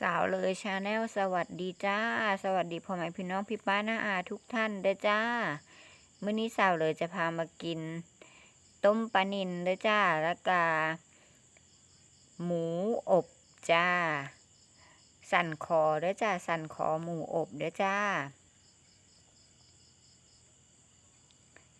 สาวเลยชาแนลสวัสดีจ้าสวัสดีพ่อแม่พี่น้องพี่ป้าน้าอาทุกท่านเด้อจ้ามื้อนี้สาวเลยจะพามากินต้มปลานิลเด้อจ้าแล้วก็หมูอบจ้าสันคอเด้อจ้าสันคอหมูอบเด้อจ้า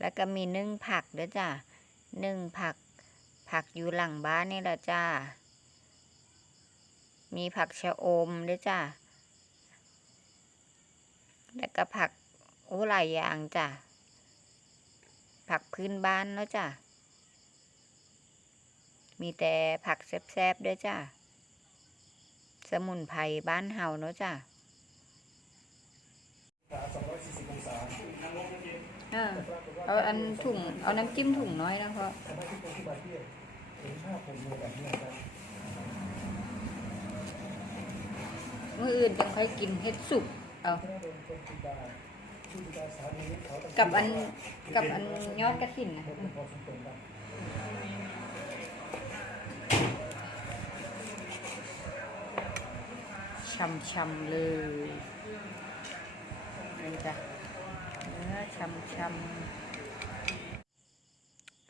แล้วก็มีนึ่งผักเด้อจ้านึ่งผักอยู่หลังบ้านนี่แหละจ้ามีผักชะอมด้วยจ้ะแล้วก็ผักหลายอย่างจ้ะผักพื้นบ้านแล้วจ้ะมีแต่ผักแซ่บๆด้วยจ้ะสมุนไพรบ้านเฮาเนาะจ้ะเอาอันถุงเอาน้ำจิ้มถุงน้อยนะเพราะมื้ออื่นจะค่อยกินเฮ็ดสุกเอากับอันยอดกระถิ่นนะช่ำๆเลยนี่จ้ะเนื้อช่ำ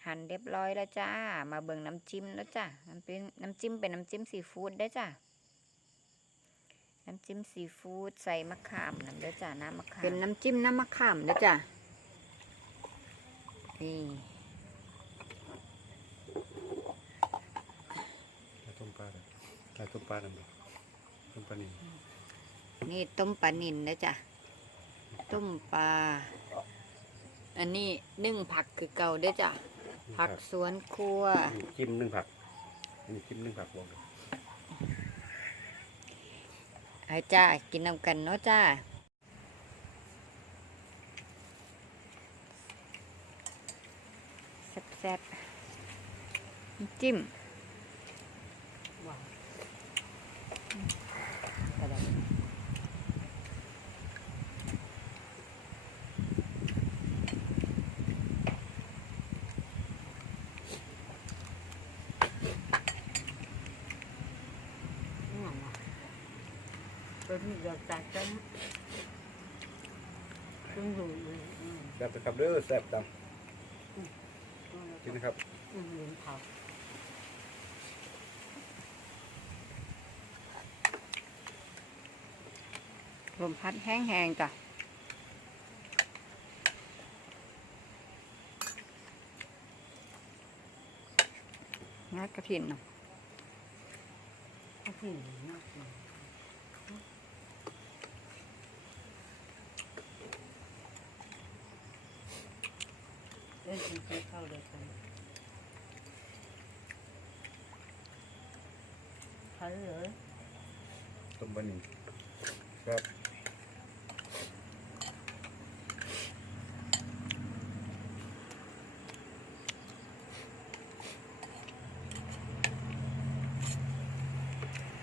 หั่นเรียบร้อยแล้วจ้ามาเบิ่งน้ำจิ้มแล้วจ้ะน้ำจิ้มเป็นน้ำจิ้มซีฟู้ดได้จ้ะน้ำจิ้มซีฟู้ดใส่มะขามนั่นเด้อจ้ะน้ำมะขามเป็นน้ำจิ้มน้ำมะขามเด้อจ้ะนี่ต้มปลาต้มปลาต้มปลานิ่มนี่ต้มปลานิลเด้อจ้ะต้มปลาอันนี้นึ่งผักคือเก่าเด้อจ้ะผักสวนครัวจิ้มนึ่งผักนี่จิ้มนึ่งผักบอกไอ้จ้ากินน้ำกันเนาะจ้าแซ่บๆจิ้มเป็นแบบจัดจ้านคุณดูเลยแบบนะครับเด้อแซ่บจังกินนะครับลมพัดแห้งๆจ้ะงัดกระถิ่นเนาะกระถิ่นมากเลยเล่นกินข้าวเลยกันใครเลยต้มปลานิ่มครับ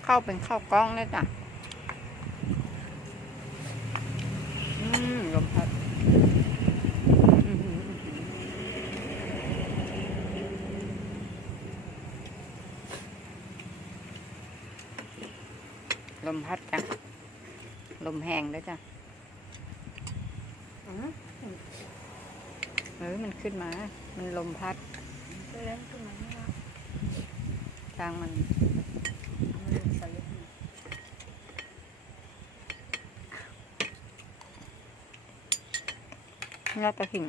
ข้าวเป็นข้าวกล้องเลยจ้ะลมพัดลมพัดจ้ะลมแห้งด้วยจ้ะมันขึ้นมามันลมพัดทางมันยอดกระถิ่น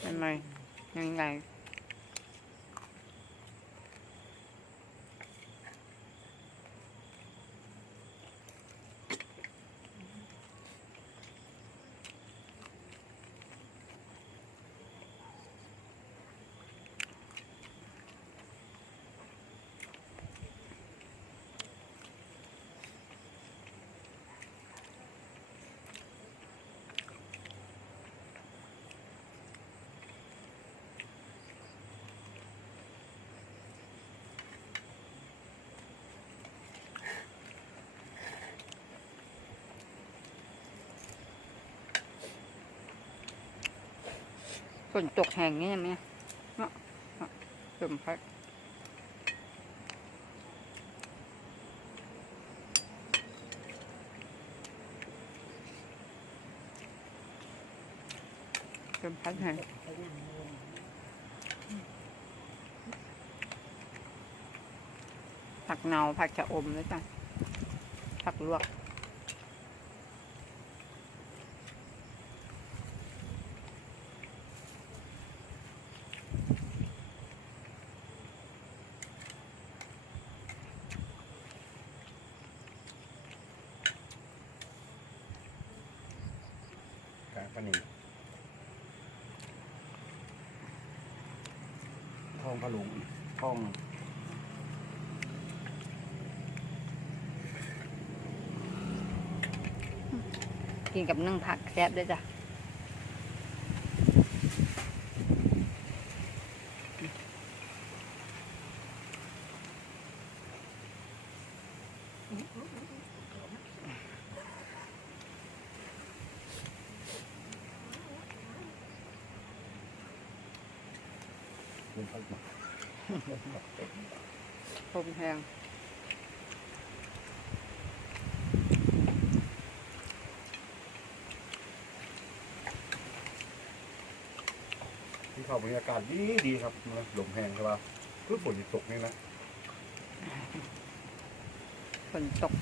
เป็นไงยังไงฝนตกแห้งนี่ไหมเนาะลมพัด เป็นพักแห้งผักเนาผักชะอมด้วยจ้ะผักลวกกางปลานิลท้องพะลุงท้อง กินกับนึ่งผักแซ่บด้วยจ้ะพมแห้ง ที่เข้าบรรยากาศดีดีครับลมแห้งใช่ป่ะคือฝนตกนี่นะ ฝนตก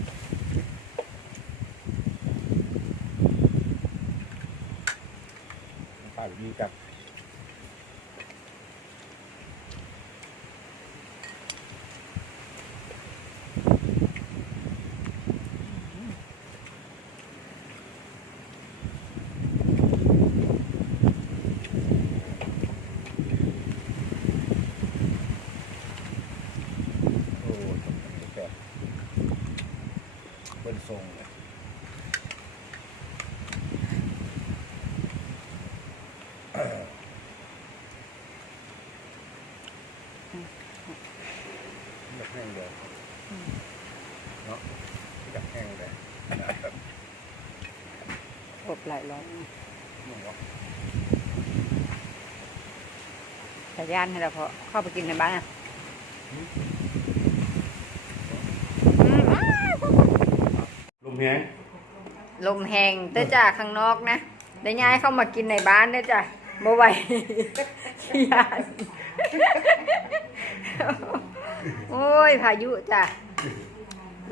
ป่าดีจัดโอ้ตกแต่เบิ้ลทรงเลยอยากแห้งเลยเนาะอยากแห้งเลย อบหลายร้อน มองว่า แต่ย่านให้เราพอเข้าไปกินในบ้านอ่ะ ลมแห้ง ลมแห้งเด้อจ้าข้างนอกนะได้ย้ายเข้ามากินในบ้านเด้อจ้าบ่ไหว ขี้ยานโอ้ยพายุจ้ะ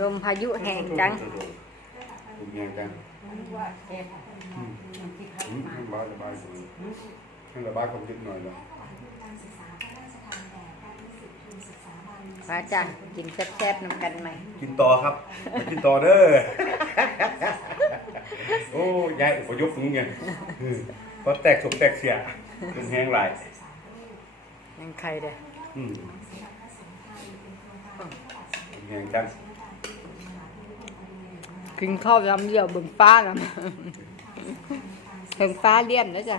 ลมพายุแห้งจัง ลมแห้งจังให้ระบายให้ระบายความคิดหน่อยเนาะ มาจ้ะกินแซ่บๆนำกันไหม กินต่อครับไปกินต่อเด้อ โอ้ยายอุปยกนี้ไงเพราะแตกสมแตกเสียเป็นแห้งหลาย ยังใครเด้อ แห้งจัง กินข้าวยำเดียวเบิ่งฟ้าแล้วเบิ่งฟ้าเลี่ยนแล้วจ้ะ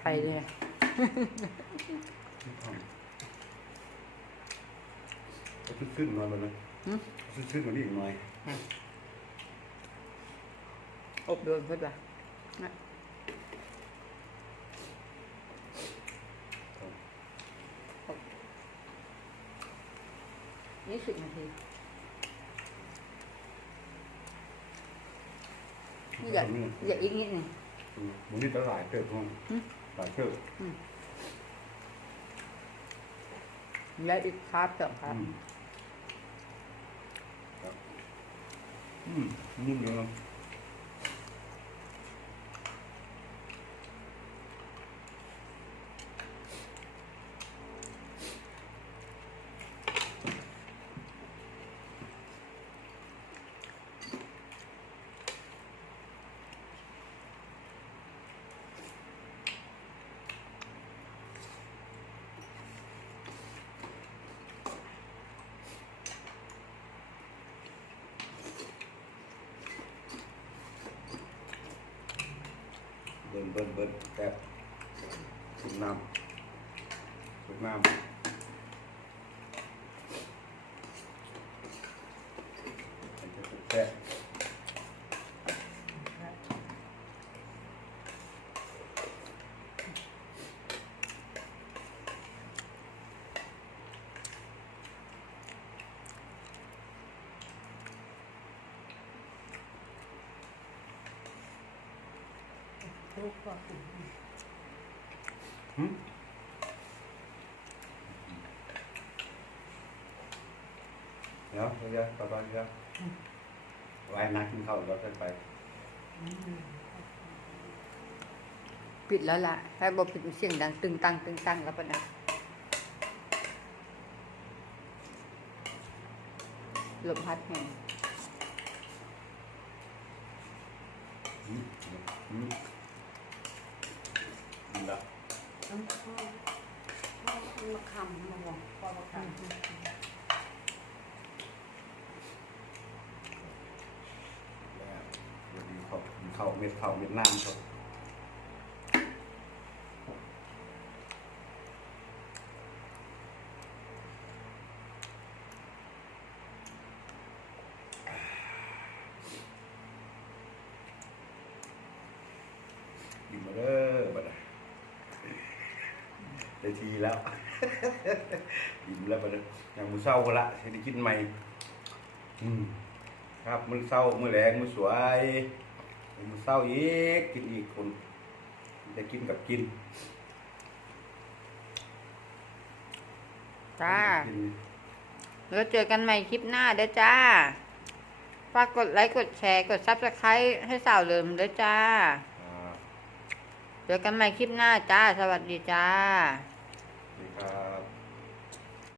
ไปเลย ขึ้นมาเลยขึ้นมานี่อีกหน่อย อบโดนเพิ่นว่ะ20 นาทีนี่อย่าอีกนิดหนึง มันนี่จะหลายเติบห้องหลายเติบ และอีกครับสองครับ นุ่มเลยเนาะเบิ้ลแซ่บน้ำ เวียดนามแซ่บเนาะเดี๋ยวต่อๆเดี๋ยวไว้นักกินข้าวแล้วค่อยไป ปิดแล้วล่ะถ้าบอกปิดเสียงดังตึงตังตึงตังแล้วปะนะลมพัดแห้ง ละ มาคำมาบอกพอมาคำ แล้วเดี๋ยวมีข้าวเม็ดข้าวเม็ดน้ำครับกินมาเด้อบัดน่ะได้ทีแล้ว อิ่มแล้วบัดน่ะอย่างมื้อเช้าก็ละสิได้กินใหม่ครับมื้อเช้ามื้อแลงมื้อสวยมื้อเช้าอีกกินอีกคนได้กินกับกิน จ้า กิน แล้วเจอกันใหม่คลิปหน้าเด้อจ้าฝากกดไลค์กดแชร์กดซับสไครต์ให้สาวเลิมเด้อจ้า อ่า เจอกันใหม่คลิปหน้าจ้า สวัสดีจ้า สวัสดีครับ